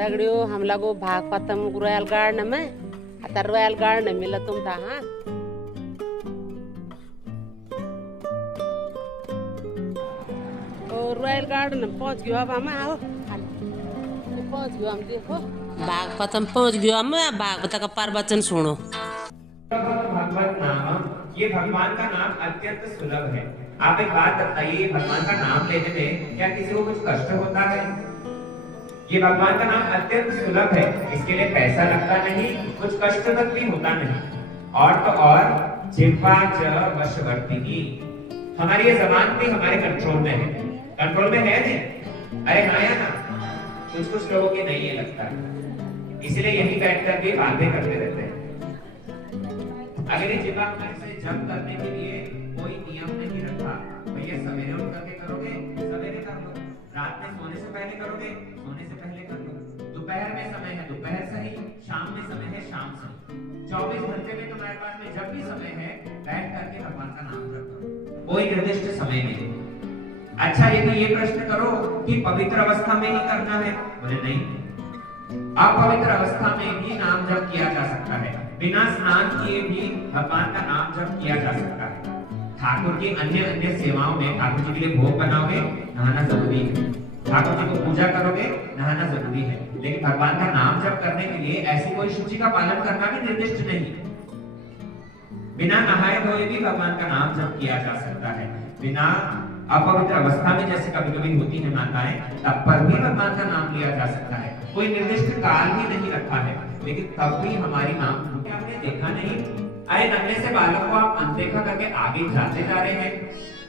दगड़ियों हम लगो भागपतम रॉयल गार्डन में अतर रॉयल गार्डन मिला तुम था। हाँ और रॉयल गार्डन पहुंच गयो अब हम आओ पहुंच गयो हम देखो भागपतम पहुंच गयो हम भागवत का प्रवचन सुनो। भगवत नाम ये भगवान का नाम अत्यंत सुलभ है। आप एक बात बताइए भगवान का नाम लेने में क्या किसी को कुछ कष्ट होता है? ये भगवान का नाम अत्यंत सुलभ है, इसके लिए पैसा लगता नहीं, कुछ कष्ट तक भी होता नहीं। और तो और जिह्वा च वशवर्तिनी, हमारी ये जबान भी हमारे कंट्रोल में है। कंट्रोल में है नहीं? अरे हाँ या ना? कुछ लोगों की नहीं ये लगता, इसलिए यही बैठ करके बातें करते रहते हैं। अगर ये जिह्वा से जप करने के लिए कोई नियम नहीं रखा, भैया सवेरे उठ करके करोगे सवेरे कर लो, रात में सोने से पहले करोगे सोने से पहले कर लो, दोपहर में समय है दोपहर सही, शाम में समय है शाम सही, 24 घंटे में तुम्हारे पास में जब भी समय है बैठ करके भगवान का नाम जप करो, कोई निर्दिष्ट समय नहीं। अच्छा यदि ये प्रश्न करो कि पवित्र अवस्था में ही करना है, बोले नहीं, अपवित्र अवस्था में भी नाम जप किया जा सकता है, बिना स्नान किए भी भगवान का नाम जप किया जा सकता है। ठाकुर की अन्य अन्य सेवाओं में ठाकुर जी के लिए भोग बनाओगे नहाना जरूरी है, ठाकुर जी को पूजा करोगे नहाना जरूरी है, लेकिन भगवान का नाम जप करने के लिए ऐसी कोई शुचि का पालन करना भी निर्दिष्ट नहीं। बिना नहाए धोए भी भगवान का नाम जप किया जा सकता है, बिना अपवित्र अवस्था में जैसे कभी कभी होती है माताएं तब पर भी भगवान का नाम लिया जा सकता है, कोई निर्दिष्ट काल भी नहीं रखा है, लेकिन तब भी हमारी नाम क्या आपने देखा नहीं? अरे नन्हे से बालक को आप अनदेखा करके आगे जाते जा रहे हैं।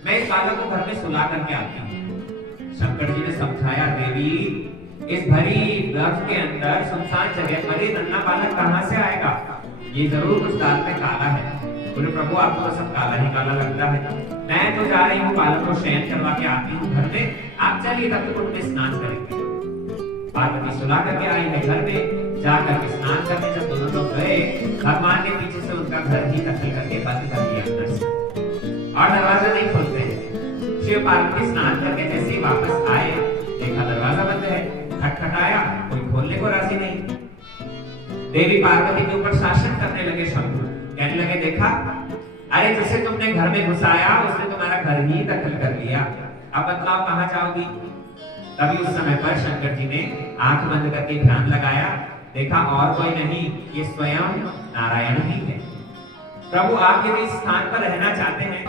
मैं इस बालक को घर में सुला करके आती हूँ। शंकर जी ने समझाया देवी इस भरी बर्फ के अंदर सुनसान जगह पर ये नन्हा बालक कहाँ से आएगा? ये जरूर कुछ दाल में काला है। बोले प्रभु आपको तो सब काला ही काला लगता है, मैं तो जा रही हूँ बालक को शयन करवा के आती हूँ घर में, आप चलिए तब तक उनमें स्नान करेंगे। पार्वती सुला करके आई है घर में, जाकर के स्नान करने जब दोनों लोग गए भगवान ने पीछे से उनका घर ही दखल करके बंद कर दिया अंदर से, और दरवाजा नहीं खोलते हैं। शिव पार्वती स्नान करके जैसे ही वापस आए देखा दरवाजा बंद है, खटखटाया कोई खोलने को राजी नहीं। देवी पार्वती के ऊपर शासन करने लगे शंभू, कहने लगे देखा अरे जिसे तुमने घर में घुसाया उसने तुम्हारा घर ही दखल कर लिया, अब बतलाओ कहाँ जाओगी? तभी उस समय पर शंकर जी ने आंख बंद करके ध्यान लगाया, देखा और कोई नहीं ये स्वयं नारायण ही है। प्रभु आप यदि इस स्थान पर रहना चाहते हैं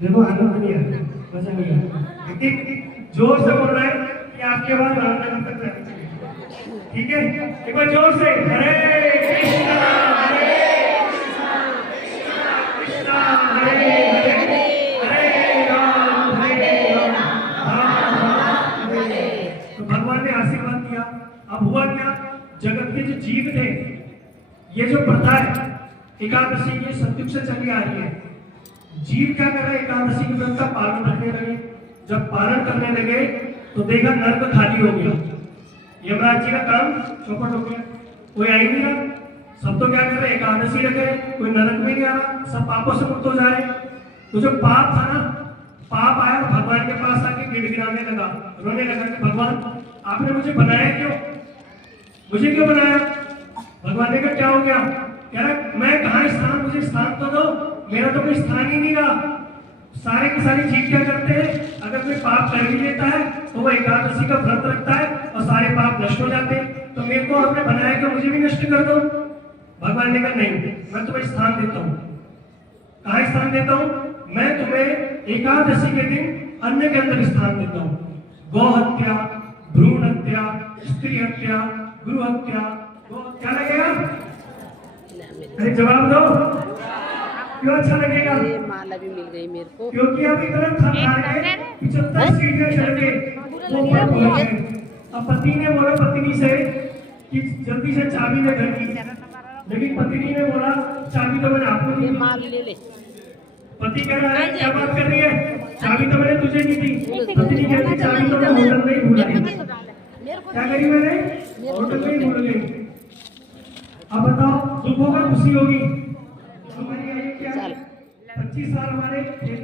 देखो आनंद नहीं आता, मजा नहीं आता, लेकिन जोर से बोल रहा है कि आपके बाद राम तक रहना चाहिए, ठीक है? एक बार जोर से हरे कृष्णा कृष्णा हरे हरे हरे राम राम राम हरे। तो भगवान ने आशीर्वाद दिया। अब हुआ क्या, जगत के जो जीव थे ये जो प्रथा है एकादशी की सतयुग से चली आ रही है। जीव क्या कर रहे हैं, एकादशी के व्रत का पालन करने लगे। जब पालन करने लगे तो देखा नर्क खाली हो गया, यमराज जी का काम चौपट हो गया, कोई आ ही नहीं रहा। सब तो क्या कर रहे हैं, एकादशी रख रहे, कोई नरक में नहीं आ रहा, सब पापों से मुक्त हो जा रहे। तो जो पाप था ना, पाप आया भगवान के पास आके गिड़गिड़ाने लगा, रोने लगा कि भगवान आपने मुझे बनाया क्यों, मुझे क्यों बनाया। भगवान ने कहा क्या हो गया, कह रहा मैं कहाँ स्थान, मुझे स्थान तो दो, मेरा तो कोई स्थान ही नहीं रहा। सारे की सारी जीव क्या करते हैं, अगर कोई पाप कर भी लेता है तो वो एकादशी का व्रत रखता है और सारे पाप नष्ट हो जाते हैं। तो मेरे को आपने बनाया कि मुझे भी नष्ट कर दो। भगवान ने कहा नहीं, मैं तुम्हें स्थान देता हूँ। कहाँ स्थान देता हूँ, मैं तुम्हें एकादशी के दिन अन्न के अंदर स्थान देता हूँ। गौ हत्या, भ्रूण हत्या, स्त्री हत्या, गुरु हत्या, क्या लगेगा, अरे जवाब दो, क्यों अच्छा लगेगा। ये माला भी मिल गई मेरे को, क्योंकि अब इतना थक गए, 75 सीढ़ियां चढ़ के वो ऊपर पहुंच गए। अब पति ने बोला पत्नी से कि जल्दी से चाबी ले घर की, लेकिन पत्नी ने बोला चाबी तो मैंने आपको दी। माल ले ले। पति कह रहा है क्या बात कर रही है, चाबी तो मैंने तुझे दी थी। पत्नी कहती चाबी तो मैं होटल में ही भूल गई। क्या करी मैंने, होटल में ही भूल गई। अब बताओ दुख होगा खुशी होगी, हमारी आयु क्या है, 25 साल हमारे निकल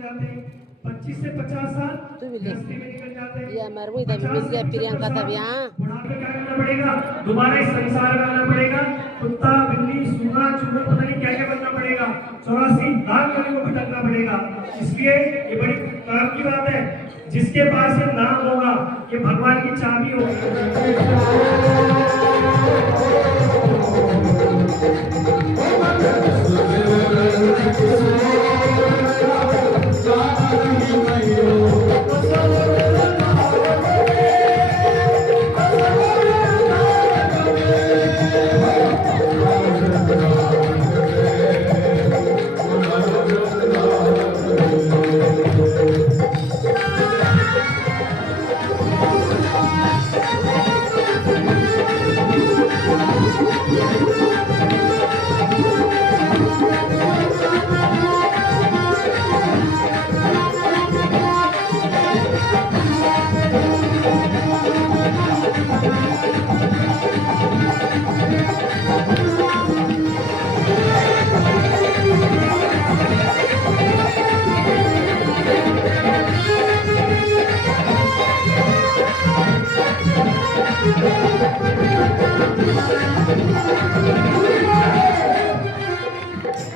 जाते हैं, 25 से 50 साल गृहस्थी में निकल जाते हैं। ये हमारे को इधर मिल गया प्रियंका तब यहाँ। बुढ़ापे क्या करना पड़ेगा, दोबारा इस संसार में आना पड़ेगा, कुत्ता बिल्ली सूगा चूहा पता नहीं क्या क्या बनना पड़ेगा, 84 लाख योनि को भटकना पड़ेगा। इसलिए ये बड़ी काम की बात है, जिसके पास ये नाम होगा ये भगवान की चाबी होगी।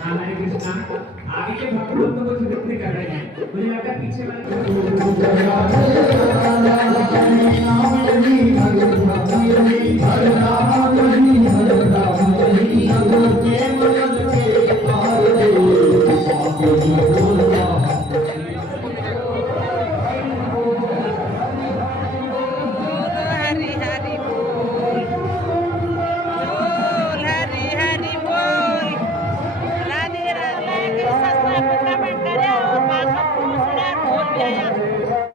हरे कृष्णा, आगे के भक्त लोग तो कुछ नृत्य कर रहे हैं, मुझे लगता है पीछे वाले